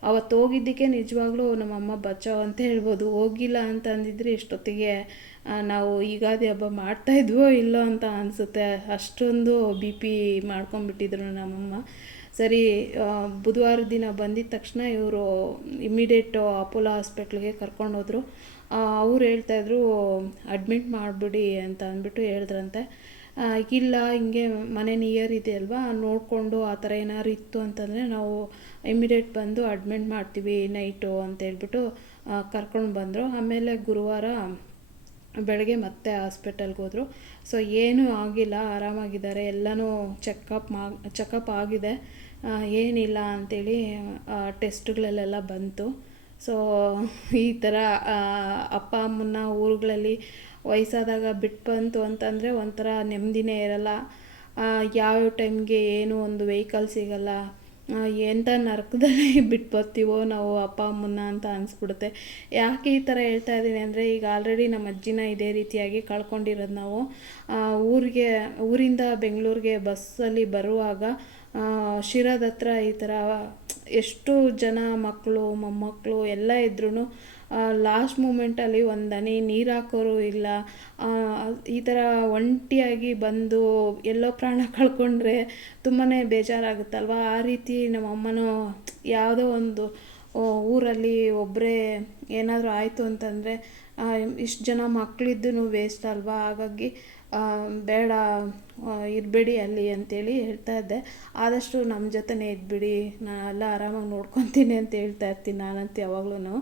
ಅವತ್ತು ಹೋಗಿದ್ದಕ್ಕೆ ನಿಜವಾಗ್ಲೂ ನಮ್ಮಮ್ಮ ಬಚಾವ್ ಅಂತ ಹೇಳ್ಬೋದು. ಹೋಗಿಲ್ಲ ಅಂತ ಅಂದಿದ್ರೆ ಇಷ್ಟೊತ್ತಿಗೆ ನಾವು ಯುಗಾದಿ ಹಬ್ಬ ಮಾಡ್ತಾಯಿದ್ವೋ ಇಲ್ಲೋ ಅಂತ ಅನಿಸುತ್ತೆ. ಅಷ್ಟೊಂದು ಬಿ ಪಿ ಮಾಡ್ಕೊಂಡ್ಬಿಟ್ಟಿದ್ರು ನಮ್ಮಮ್ಮ ಸರಿ ಬುಧವಾರ ದಿನ ಬಂದಿದ್ದ ತಕ್ಷಣ ಇವರು ಇಮ್ಮಿಡಿಯೇಟು ಅಪೋಲೋ ಹಾಸ್ಪಿಟ್ಲಿಗೆ ಕರ್ಕೊಂಡೋದ್ರು. ಅವ್ರು ಹೇಳ್ತಾಯಿದ್ರು ಅಡ್ಮಿಟ್ ಮಾಡಿಬಿಡಿ ಅಂತ ಅಂದ್ಬಿಟ್ಟು ಹೇಳಿದ್ರಂತೆ. ಇಲ್ಲ, ಹಿಂಗೆ ಮನೆ ನಿಯರ್ ಇದೆ ಅಲ್ವಾ, ನೋಡಿಕೊಂಡು ಆ ಥರ ಏನಾದ್ರು ಇತ್ತು ಅಂತಂದರೆ ನಾವು ಇಮಿಡಿಯೇಟ್ ಬಂದು ಅಡ್ಮಿಟ್ ಮಾಡ್ತೀವಿ ನೈಟು ಅಂತ ಹೇಳ್ಬಿಟ್ಟು ಕರ್ಕೊಂಡು ಬಂದರು. ಆಮೇಲೆ ಗುರುವಾರ ಬೆಳಗ್ಗೆ ಮತ್ತೆ ಹಾಸ್ಪಿಟಲ್ಗೆ ಹೋದರು. ಸೊ ಏನೂ ಆಗಿಲ್ಲ, ಆರಾಮಾಗಿದ್ದಾರೆ, ಎಲ್ಲನೂ ಚೆಕಪ್ ಮಾ ಚೆಕಪ್ ಆಗಿದೆ. ಏನಿಲ್ಲ ಅಂಥೇಳಿ ಟೆಸ್ಟ್ಗಳಲ್ಲೆಲ್ಲ ಬಂತು. ಸೊ ಈ ಥರ ಅಪ್ಪ, ಅಮ್ಮನ್ನ ಊರುಗಳಲ್ಲಿ ವಯಸ್ಸಾದಾಗ ಬಿಟ್ಟು ಬಂತು ಅಂತಂದರೆ ಒಂಥರ ನೆಮ್ಮದಿನೇ ಇರಲ್ಲ. ಯಾವ್ಯಾವ ಟೈಮ್ಗೆ ಏನು ಒಂದು ವೆಹಿಕಲ್ ಸಿಗಲ್ಲ. ಎಂಥ ನರಕದಲ್ಲಿ ಬಿಟ್ಟು ಬರ್ತೀವೋ ನಾವು ಅಪ್ಪ, ಅಮ್ಮನ್ನ ಅಂತ ಅನಿಸ್ಬಿಡುತ್ತೆ. ಯಾಕೆ ಈ ಥರ ಹೇಳ್ತಾ ಇದ್ದೀನಿ ಅಂದರೆ, ಈಗ ಆಲ್ರೆಡಿ ನಮ್ಮ ಅಜ್ಜಿನ ಇದೇ ರೀತಿಯಾಗಿ ಕಳ್ಕೊಂಡಿರೋದು ನಾವು. ಊರಿಗೆ, ಊರಿಂದ ಬೆಂಗಳೂರಿಗೆ ಬಸ್ಸಲ್ಲಿ ಬರುವಾಗ ಶಿರಾದ ಹತ್ರ ಈ ಥರ ಎಷ್ಟು ಜನ ಮಕ್ಕಳು ಮೊಮ್ಮಕ್ಕಳು ಎಲ್ಲ ಇದ್ರೂ ಲಾಸ್ಟ್ ಮೂಮೆಂಟಲ್ಲಿ ಒಂದು ಹನಿ ನೀರು ಹಾಕೋರು ಇಲ್ಲ ಈ ಥರ ಒಂಟಿಯಾಗಿ ಬಂದು ಎಲ್ಲೋ ಪ್ರಾಣ ಕಳ್ಕೊಂಡ್ರೆ ತುಂಬಾ ಬೇಜಾರಾಗುತ್ತಲ್ವ? ಆ ರೀತಿ ನಮ್ಮ ಅಮ್ಮನೂ ಯಾವುದೋ ಒಂದು ಊರಲ್ಲಿ ಒಬ್ಬರೇ ಏನಾದರೂ ಆಯಿತು ಅಂತಂದರೆ ಇಷ್ಟು ಜನ ಮಕ್ಕಳಿದ್ದು ವೇಸ್ಟ್ ಅಲ್ವಾ? ಹಾಗಾಗಿ ಬೇಡ ಇರಬೇಡಿ ಅಲ್ಲಿ ಅಂತೇಳಿ ಹೇಳ್ತಾ ಇದ್ದೆ. ಆದಷ್ಟು ನಮ್ಮ ಜೊತೆನೇ ಇದ್ಬಿಡಿ. ನಾನು ಎಲ್ಲ ಆರಾಮಾಗಿ ನೋಡ್ಕೊತೀನಿ ಅಂತ ಹೇಳ್ತಾ ಇರ್ತೀನಿ ನಾನಂತ ಯಾವಾಗ್ಲೂ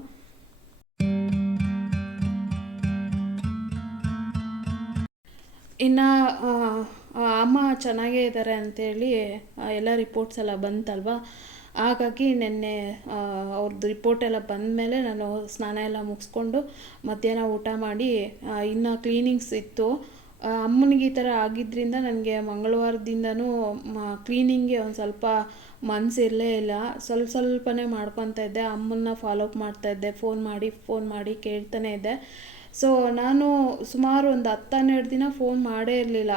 ಇನ್ನು ಅಮ್ಮ ಚೆನ್ನಾಗೇ ಇದ್ದಾರೆ ಅಂತೇಳಿ ಎಲ್ಲ ರಿಪೋರ್ಟ್ಸ್ ಎಲ್ಲ ಬಂತಲ್ವ? ಹಾಗಾಗಿ ನಿನ್ನೆ ಅವ್ರದ್ದು ರಿಪೋರ್ಟ್ ಎಲ್ಲ ಬಂದಮೇಲೆ ನಾನು ಸ್ನಾನ ಎಲ್ಲ ಮುಗಿಸ್ಕೊಂಡು ಮಧ್ಯಾಹ್ನ ಊಟ ಮಾಡಿ ಇನ್ನು ಕ್ಲೀನಿಂಗ್ಸ್ ಇತ್ತು. ಅಮ್ಮನಿಗೆ ಈ ಥರ ಆಗಿದ್ದರಿಂದ ನನಗೆ ಮಂಗಳವಾರದಿಂದನೂ ಕ್ಲೀನಿಂಗ್ಗೆ ಒಂದು ಸ್ವಲ್ಪ ಮನಸ್ಸಿರಲೇ ಇಲ್ಲ. ಸ್ವಲ್ಪ ಸ್ವಲ್ಪನೇ ಮಾಡ್ಕೊತಾ ಇದ್ದೆ. ಅಮ್ಮನ್ನ ಫಾಲೋ ಅಪ್ ಮಾಡ್ತಾ ಇದ್ದೆ. ಫೋನ್ ಮಾಡಿ ಫೋನ್ ಮಾಡಿ ಕೇಳ್ತಾನೆ ಇದ್ದೆ. ಸೊ ನಾನು ಸುಮಾರು ಒಂದು ಹತ್ತು ಹನ್ನೆರಡು ದಿನ ಫೋನ್ ಮಾಡೇ ಇರಲಿಲ್ಲ.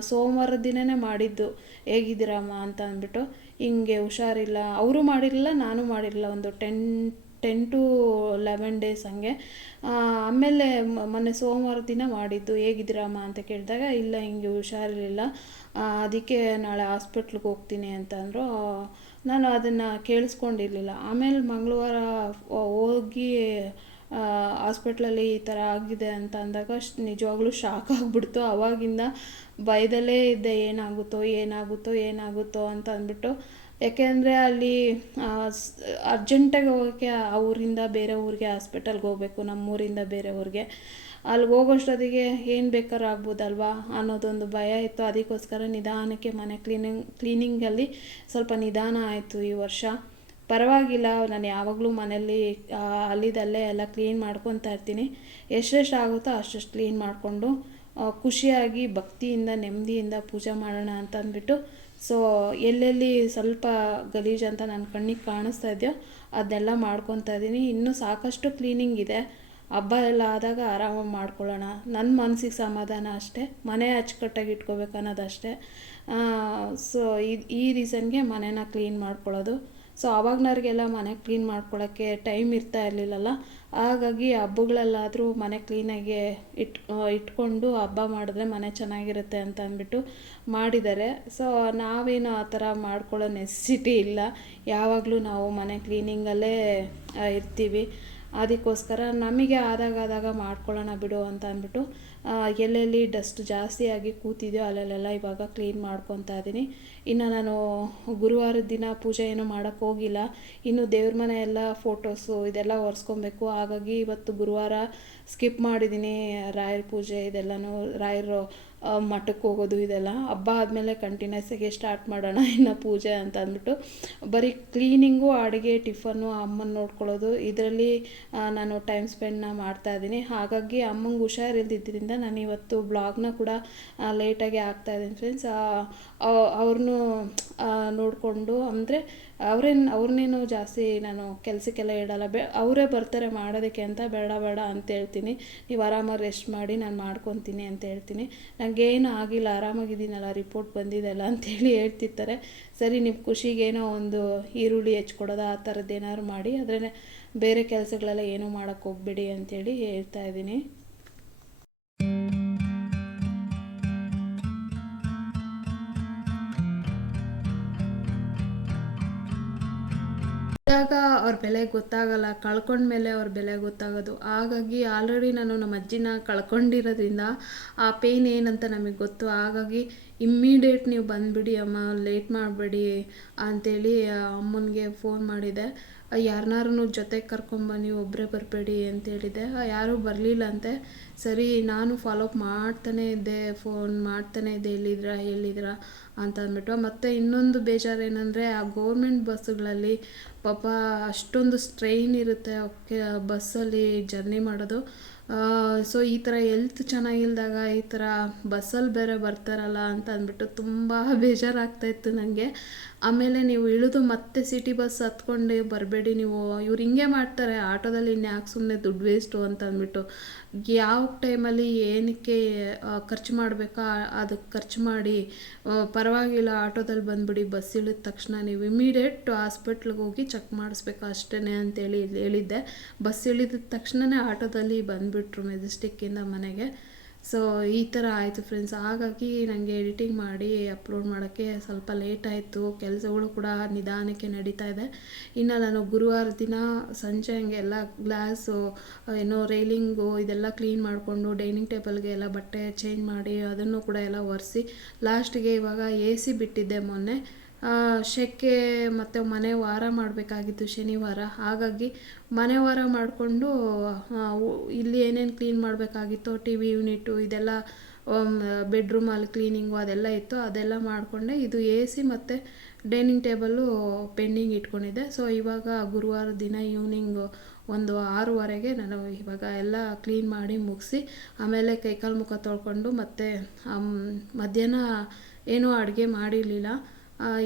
ಸೋಮವಾರ ದಿನವೇ ಮಾಡಿದ್ದು. ಹೇಗಿದ್ದೀರಮ್ಮ ಅಂತ ಅಂದ್ಬಿಟ್ಟು. ಹಿಂಗೆ ಹುಷಾರಿಲ್ಲ. ಅವರು ಮಾಡಿರಲಿಲ್ಲ, ನಾನು ಮಾಡಿರಲಿಲ್ಲ. ಒಂದು ten ten to eleven days ಹಂಗೆ. ಆಮೇಲೆ ಮೊನ್ನೆ ಸೋಮವಾರ ದಿನ ಮಾಡಿದ್ದು ಹೇಗಿದ್ದೀರಮ್ಮ ಅಂತ ಕೇಳಿದಾಗ, ಇಲ್ಲ, ಹಿಂಗೆ ಹುಷಾರಿರಲಿಲ್ಲ. ಅದಕ್ಕೆ ನಾಳೆ ಹಾಸ್ಪಿಟ್ಲಿಗೆ ಹೋಗ್ತೀನಿ ಅಂತ ಅಂದರು. ನಾನು ಅದನ್ನು ಕೇಳಿಸ್ಕೊಂಡಿರಲಿಲ್ಲ. ಆಮೇಲೆ ಮಂಗಳವಾರ ಹೋಗಿ ಹಾಸ್ಪಿಟ್ಲಲ್ಲಿ ಈ ಥರ ಆಗಿದೆ ಅಂತ ಅಂದಾಗ ನಿಜವಾಗ್ಲೂ ಶಾಕ್ ಆಗಿಬಿಡ್ತು. ಅವಾಗಿಂದ ಭಯದಲ್ಲೇ ಇದ್ದೆ, ಏನಾಗುತ್ತೋ ಏನಾಗುತ್ತೋ ಏನಾಗುತ್ತೋ ಅಂತ ಅಂದ್ಬಿಟ್ಟು ಯಾಕೆಂದರೆ ಅಲ್ಲಿ ಅರ್ಜೆಂಟಾಗಿ ಹೋಗೋಕ್ಕೆ ಆ ಊರಿಂದ ಬೇರೆ ಊರಿಗೆ, ಹಾಸ್ಪಿಟಲ್ಗೆ ಹೋಗಬೇಕು, ನಮ್ಮೂರಿಂದ ಬೇರೆ ಊರಿಗೆ. ಅಲ್ಲಿ ಹೋಗೋಷ್ಟೊತ್ತಿಗೆ ಏನು ಬೇಕಾದ್ರೂ ಆಗ್ಬೋದಲ್ವಾ ಅನ್ನೋದೊಂದು ಭಯ ಇತ್ತು. ಅದಕ್ಕೋಸ್ಕರ ನಿಧಾನಕ್ಕೆ ಮನೆ ಕ್ಲೀನಿಂಗ್, ಕ್ಲೀನಿಂಗಲ್ಲಿ ಸ್ವಲ್ಪ ನಿಧಾನ ಆಯಿತು ಈ ವರ್ಷ. ಪರವಾಗಿಲ್ಲ, ನಾನು ಯಾವಾಗಲೂ ಮನೆಯಲ್ಲಿ ಅಲ್ಲಿದಲ್ಲೇ ಎಲ್ಲ ಕ್ಲೀನ್ ಮಾಡ್ಕೊತಾ ಇರ್ತೀನಿ. ಎಷ್ಟೆಷ್ಟು ಆಗುತ್ತೋ ಅಷ್ಟೆಷ್ಟು ಕ್ಲೀನ್ ಮಾಡಿಕೊಂಡು ಖುಷಿಯಾಗಿ ಭಕ್ತಿಯಿಂದ, ನೆಮ್ಮದಿಯಿಂದ ಪೂಜೆ ಮಾಡೋಣ ಅಂತ ಅಂದ್ಬಿಟ್ಟು ಸೊ ಎಲ್ಲೆಲ್ಲಿ ಸ್ವಲ್ಪ ಗಲೀಜು ಅಂತ ನನ್ನ ಕಣ್ಣಿಗೆ ಕಾಣಿಸ್ತಾ ಇದೆಯೋ ಅದನ್ನೆಲ್ಲ ಮಾಡ್ಕೊತಾ ಇದ್ದೀನಿ. ಇನ್ನೂ ಸಾಕಷ್ಟು ಕ್ಲೀನಿಂಗ್ ಇದೆ. ಹಬ್ಬ ಎಲ್ಲ ಆದಾಗ ಆರಾಮಾಗಿ ಮಾಡ್ಕೊಳ್ಳೋಣ. ನನ್ನ ಮನಸ್ಸಿಗೆ ಸಮಾಧಾನ ಅಷ್ಟೇ. ಮನೆ ಅಚ್ಚುಕಟ್ಟಾಗಿ ಇಟ್ಕೋಬೇಕು ಅನ್ನೋದಷ್ಟೇ. ಸೊ ಇದು ಈ ರೀಸನ್ಗೆ ಮನೇನ ಕ್ಲೀನ್ ಮಾಡ್ಕೊಳ್ಳೋದು. ಸೊ ಆವಾಗ್ನವ್ರಿಗೆಲ್ಲ ಮನೆ ಕ್ಲೀನ್ ಮಾಡ್ಕೊಳ್ಳೋಕ್ಕೆ ಟೈಮ್ ಇರ್ತಾ ಇರಲಿಲ್ಲಲ್ಲ? ಹಾಗಾಗಿ ಹಬ್ಬಗಳಲ್ಲಾದರೂ ಮನೆ ಕ್ಲೀನಾಗಿ ಇಟ್ ಇಟ್ಕೊಂಡು ಹಬ್ಬ ಮಾಡಿದ್ರೆ ಮನೆ ಚೆನ್ನಾಗಿರುತ್ತೆ ಅಂತ ಅಂದ್ಬಿಟ್ಟು ಮಾಡಿದ್ದಾರೆ. ಸೊ ನಾವೇನು ಆ ಥರ ಮಾಡ್ಕೊಳ್ಳೋ ನೆಸಿಟಿ ಇಲ್ಲ. ಯಾವಾಗಲೂ ನಾವು ಮನೆ ಕ್ಲೀನಿಂಗಲ್ಲೇ ಇರ್ತೀವಿ. ಅದಕ್ಕೋಸ್ಕರ ನಮಗೆ ಆದಾಗ ಆದಾಗ ಮಾಡ್ಕೊಳ್ಳೋಣ ಬಿಡು ಅಂತ ಅಂದ್ಬಿಟ್ಟು ಎಲ್ಲೆಲ್ಲಿ ಡಸ್ಟ್ ಜಾಸ್ತಿಯಾಗಿ ಕೂತಿದೆಯೋ ಅಲ್ಲೆಲ್ಲ ಇವಾಗ ಕ್ಲೀನ್ ಮಾಡ್ಕೊತಾ ಇದ್ದೀನಿ. ಇನ್ನು ನಾನು ಗುರುವಾರದ ದಿನ ಪೂಜೆ ಏನು ಮಾಡೋಕ್ಕೆ ಹೋಗಿಲ್ಲ. ಇನ್ನು ದೇವ್ರ ಮನೆ ಎಲ್ಲ ಫೋಟೋಸು ಇದೆಲ್ಲ ಒರೆಸ್ಕೊಬೇಕು. ಹಾಗಾಗಿ ಇವತ್ತು ಗುರುವಾರ ಸ್ಕಿಪ್ ಮಾಡಿದ್ದೀನಿ ರಾಯರ ಪೂಜೆ. ಇದೆಲ್ಲನೂ ರಾಯರು ಮಠಕ್ಕೆ ಹೋಗೋದು ಇದೆಲ್ಲ. ಹಬ್ಬ ಆದಮೇಲೆ ಕಂಟಿನ್ಯೂಸಾಗಿ ಸ್ಟಾರ್ಟ್ ಮಾಡೋಣ ಇನ್ನು ಪೂಜೆ ಅಂತ ಅಂದ್ಬಿಟ್ಟು. ಬರೀ ಕ್ಲೀನಿಂಗು ಅಡುಗೆ ಟಿಫನ್ನು ಅಮ್ಮನ ನೋಡ್ಕೊಳ್ಳೋದು. ಇದರಲ್ಲಿ ನಾನು ಟೈಮ್ ಸ್ಪೆಂಡ್ನ ಮಾಡ್ತಾ ಇದ್ದೀನಿ. ಹಾಗಾಗಿ ಅಮ್ಮಂಗೆ ಹುಷಾರಿಲ್ದಿದ್ದರಿಂದ ನಾನು ಇವತ್ತು ಬ್ಲಾಗ್ನ ಕೂಡ ಲೇಟಾಗಿ ಆಗ್ತಾಯಿದ್ದೀನಿ ಫ್ರೆಂಡ್ಸ್ ಅವ್ರನ್ನೂ ನೋಡಿಕೊಂಡು ಅಂದರೆ ಅವ್ರೇನು, ಅವ್ರನ್ನೇನು ಜಾಸ್ತಿ ನಾನು ಕೆಲಸಕ್ಕೆಲ್ಲ ಇಡಲ್ಲ. ಬೆ, ಅವರೇ ಬರ್ತಾರೆ ಮಾಡೋದಕ್ಕೆ ಅಂತ ಬೇಡ ಬೇಡ ಅಂತ ಹೇಳ್ತೀನಿ. ನೀವು ಆರಾಮಾಗಿ ರೆಸ್ಟ್ ಮಾಡಿ, ನಾನು ಮಾಡ್ಕೊತೀನಿ ಅಂತ ಹೇಳ್ತೀನಿ. ನನಗೇನು ಆಗಿಲ್ಲ, ಆರಾಮಾಗಿದ್ದೀನಲ್ಲ ರಿಪೋರ್ಟ್ ಬಂದಿದೆಲ್ಲ ಅಂತೇಳಿ ಹೇಳ್ತಿರ್ತಾರೆ. ಸರಿ ನಿಮ್ಮ ಖುಷಿಗೇನೋ ಒಂದು ಈರುಳ್ಳಿ ಹೆಚ್ಕೊಡೋದು, ಆ ಥರದ್ದು ಏನಾದ್ರು ಮಾಡಿ ಅದ್ರೇ ಬೇರೆ ಕೆಲಸಗಳೆಲ್ಲ ಏನೂ ಮಾಡೋಕ್ಕೆ ಹೋಗ್ಬೇಡಿ ಅಂತೇಳಿ ಹೇಳ್ತಾ ಇದ್ದೀನಿ. ಇದ್ದಾಗ ಅವ್ರ ಬೆಲೆ ಗೊತ್ತಾಗಲ್ಲ ಕಳ್ಕೊಂಡ್ಮೇಲೆ ಅವ್ರ ಬೆಲೆ ಗೊತ್ತಾಗೋದು. ಹಾಗಾಗಿ ಆಲ್ರೆಡಿ ನಾನು ನಮ್ಮ ಅಜ್ಜಿನ ಕಳ್ಕೊಂಡಿರೋದ್ರಿಂದ ಆ ಪೇಯ್ನ್ ಏನಂತ ನಮಗೆ ಗೊತ್ತು. ಹಾಗಾಗಿ ಇಮ್ಮಿಡಿಯೇಟ್ ನೀವು ಬಂದುಬಿಡಿ, ಅಮ್ಮ ಲೇಟ್ ಮಾಡಬೇಡಿ ಅಂತೇಳಿ ಅಮ್ಮನಿಗೆ ಫೋನ್ ಮಾಡಿದೆ. ಯಾರನ್ನಾರು ಜೊತೆಗೆ ಕರ್ಕೊಂಬನ್ನಿ ಒಬ್ಬರೇ ಬರಬೇಡಿ ಅಂತೇಳಿದೆ ಯಾರೂ ಬರಲಿಲ್ಲ ಅಂತೆ. ಸರಿ, ನಾನು ಫಾಲೋ ಅಪ್ ಮಾಡ್ತಾನೇ ಇದ್ದೆ ಫೋನ್ ಮಾಡ್ತಾನೇ ಇದ್ದೆ, ಎಲ್ಲಿದ್ರ ಎಲ್ಲಿದ್ರ ಅಂತ ಅಂದ್ಬಿಟ್ಟು. ಮತ್ತು ಇನ್ನೊಂದು ಬೇಜಾರು ಏನಂದರೆ, ಆ ಗೋರ್ಮೆಂಟ್ ಬಸ್ಸುಗಳಲ್ಲಿ ಪಾಪ ಅಷ್ಟೊಂದು ಸ್ಟ್ರೈನ್ ಇರುತ್ತೆ ಅವಕ್ಕೆ ಬಸ್ಸಲ್ಲಿ ಜರ್ನಿ ಮಾಡೋದು. ಸೊ ಈ ಥರ ಎಲ್ತ್ ಚೆನ್ನಾಗಿಲ್ದಾಗ ಈ ಥರ ಬಸ್ಸಲ್ಲಿ ಬೇರೆ ಬರ್ತಾರಲ್ಲ ಅಂತ ಅಂದ್ಬಿಟ್ಟು ತುಂಬ ಬೇಜಾರಾಗ್ತಾಯಿತ್ತು ನನಗೆ ಆಮೇಲೆ ನೀವು ಇಳಿದು ಮತ್ತೆ ಸಿಟಿ ಬಸ್ ಹತ್ಕೊಂಡು ಬರಬೇಡಿ. ನೀವು ಇವ್ರು ಹಿಂಗೆ ಮಾಡ್ತಾರೆ, ಆಟೋದಲ್ಲಿ ಇನ್ಯಾಕೆ ಸುಮ್ಮನೆ ದುಡ್ಡು ವೇಸ್ಟು ಅಂತ ಅಂದ್ಬಿಟ್ಟು. ಯಾವ ಟೈಮಲ್ಲಿ ಏನಕ್ಕೆ ಖರ್ಚು ಮಾಡಬೇಕಾ ಅದಕ್ಕೆ ಖರ್ಚು ಮಾಡಿ ಪರವಾಗಿಲ್ಲ ಆಟೋದಲ್ಲಿ ಬಂದುಬಿಡಿ ಬಸ್ ಇಳಿದ ತಕ್ಷಣ ನೀವು ಇಮಿಡಿಯೇಟ್ ಹಾಸ್ಪಿಟ್ಲಿಗೆ ಹೋಗಿ ಚೆಕ್ ಮಾಡಿಸ್ಬೇಕು ಅಷ್ಟೇ ಅಂತೇಳಿ ಹೇಳಿದ್ದೆ. ಬಸ್ ಇಳಿದ ತಕ್ಷಣವೇ ಆಟೋದಲ್ಲಿ ಬಂದುಬಿಟ್ರು ಮೆಜೆಸ್ಟಿಕ್ಕಿಂದ ಮನೆಗೆ. ಸೊ ಈ ಥರ ಆಯಿತು ಫ್ರೆಂಡ್ಸ್ ಹಾಗಾಗಿ ನನಗೆ ಎಡಿಟಿಂಗ್ ಮಾಡಿ ಅಪ್ಲೋಡ್ ಮಾಡೋಕ್ಕೆ ಸ್ವಲ್ಪ ಲೇಟ್ ಆಯಿತು. ಕೆಲಸಗಳು ಕೂಡ ನಿಧಾನಕ್ಕೆ ನಡೀತಾ ಇದೆ. ಇನ್ನು ನಾನು ಗುರುವಾರ ದಿನ ಸಂಜೆ ಹಂಗೆ ಎಲ್ಲ ಗ್ಲಾಸು ಏನೋ ರೈಲಿಂಗು ಇದೆಲ್ಲ ಕ್ಲೀನ್ ಮಾಡಿಕೊಂಡು ಡೈನಿಂಗ್ ಟೇಬಲ್ಗೆ ಎಲ್ಲ ಬಟ್ಟೆ ಚೇಂಜ್ ಮಾಡಿ ಅದನ್ನು ಕೂಡ ಎಲ್ಲ ಒರೆಸಿ ಲಾಸ್ಟಿಗೆ ಇವಾಗ ಎ ಸಿ ಬಿಟ್ಟಿದ್ದೆ ಮೊನ್ನೆ. ಶೆಕೆ ಮತ್ತು ಮನೆ ವಾರ ಮಾಡಬೇಕಾಗಿತ್ತು ಶನಿವಾರ. ಹಾಗಾಗಿ ಮನೆ ವಾರ ಮಾಡಿಕೊಂಡು ಇಲ್ಲಿ ಏನೇನು ಕ್ಲೀನ್ ಮಾಡಬೇಕಾಗಿತ್ತು ಟಿ ವಿ ಯೂನಿಟು ಇದೆಲ್ಲ ಬೆಡ್ರೂಮಲ್ಲಿ ಕ್ಲೀನಿಂಗು ಅದೆಲ್ಲ ಇತ್ತು. ಅದೆಲ್ಲ ಮಾಡಿಕೊಂಡೆ. ಇದು ಎ ಸಿ ಮತ್ತು ಡೈನಿಂಗ್ ಟೇಬಲ್ಲು ಪೆಂಡಿಂಗ್ ಇಟ್ಕೊಂಡಿದ್ದೆ. ಸೊ ಇವಾಗ ಗುರುವಾರ ದಿನ ಈವ್ನಿಂಗು ಒಂದು ಆರೂವರೆಗೆ ನಾನು ಇವಾಗ ಎಲ್ಲ ಕ್ಲೀನ್ ಮಾಡಿ ಮುಗಿಸಿ, ಆಮೇಲೆ ಕೈಕಾಲು ಮುಖ ತೊಳ್ಕೊಂಡು ಮತ್ತು ಮಧ್ಯಾಹ್ನ ಏನೂ ಅಡುಗೆ ಮಾಡಿರಲಿಲ್ಲ.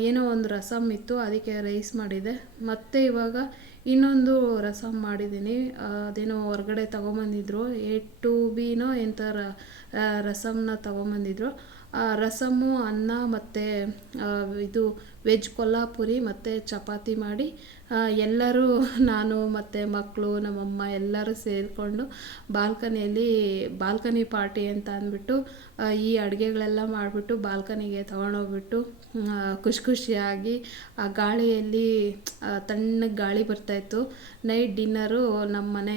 ಏನೋ ಒಂದು ರಸಮ್ ಇತ್ತು, ಅದಕ್ಕೆ ರೈಸ್ ಮಾಡಿದೆ. ಮತ್ತು ಇವಾಗ ಇನ್ನೊಂದು ರಸಮ್ ಮಾಡಿದ್ದೀನಿ. ಅದೇನೋ ಹೊರಗಡೆ ತೊಗೊಂಬಂದಿದ್ರು ಎ ಟು ಬಿನೋ ಎಂಥ ರಸಮ್ನ ತೊಗೊಂಬಂದಿದ್ರು. ರಸಮ್ಮು ಅನ್ನ ಮತ್ತು ಇದು ವೆಜ್ ಕೊಲ್ಹಾಪುರಿ ಮತ್ತು ಚಪಾತಿ ಮಾಡಿ ಎಲ್ಲರೂ ನಾನು ಮತ್ತು ಮಕ್ಕಳು ನಮ್ಮಮ್ಮ ಎಲ್ಲರೂ ಸೇರಿಕೊಂಡು ಬಾಲ್ಕನಿಯಲ್ಲಿ ಬಾಲ್ಕನಿ ಪಾರ್ಟಿ ಅಂತ ಅಂದ್ಬಿಟ್ಟು ಈ ಅಡುಗೆಗಳೆಲ್ಲ ಮಾಡಿಬಿಟ್ಟು ಬಾಲ್ಕನಿಗೆ ತೊಗೊಂಡೋಗ್ಬಿಟ್ಟು ಖುಷಿ ಖುಷಿಯಾಗಿ ಆ ಗಾಳಿಯಲ್ಲಿ ತಣ್ಣಗೆ ಗಾಳಿ ಬರ್ತಾಯಿತ್ತು ನೈಟ್ ಡಿನ್ನರು ನಮ್ಮ ಮನೆ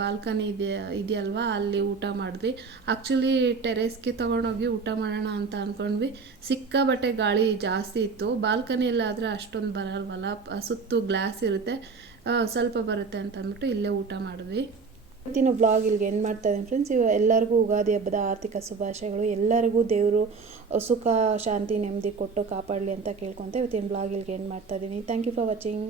ಬಾಲ್ಕನಿ ಇದೆ, ಇದೆಯಲ್ವಾ, ಅಲ್ಲಿ ಊಟ ಮಾಡಿದ್ವಿ. ಆ್ಯಕ್ಚುಲಿ ಟೆರೆಸ್ಗೆ ತೊಗೊಂಡೋಗಿ ಊಟ ಮಾಡೋಣ ಅಂತ ಅಂದ್ಕೊಂಡ್ವಿ ಸಿಕ್ಕಾಬಟ್ಟೆ ಗಾಳಿ ಜಾಸ್ತಿ ಇತ್ತು. ಬಾಲ್ಕನಿಯಲ್ಲಾದರೆ ಅಷ್ಟೊಂದು ಬರಲ್ವಲ್ಲ, ಸುತ್ತು ಗ್ಲಾಸ್ ಇರುತ್ತೆ. ಸ್ವಲ್ಪ ಬರುತ್ತೆ ಅಂತ ಅಂದ್ಬಿಟ್ಟು ಇಲ್ಲೇ ಊಟ ಮಾಡಿದ್ವಿ. ಇವತ್ತಿನ ಬ್ಲಾಗ್ ಇಲ್ಲಿಗೆ ಏನು ಮಾಡ್ತಾ ಇದ್ದೀನಿ ಫ್ರೆಂಡ್ಸ್ ಇವ ಎಲ್ಲರಿಗೂ ಯುಗಾದಿ ಹಬ್ಬದ ಆರ್ಥಿಕ ಶುಭಾಶಯಗಳು. ಎಲ್ಲರಿಗೂ ದೇವರು ಸುಖ, ಶಾಂತಿ, ನೆಮ್ಮದಿ ಕೊಟ್ಟು ಕಾಪಾಡಲಿ ಅಂತ ಕೇಳ್ಕೊತ ಇವತ್ತಿನ ಬ್ಲಾಗ್ ಇಲ್ಲಿಗೆ ಏನು ಮಾಡ್ತಾ ಇದ್ದೀನಿ. Thank you for watching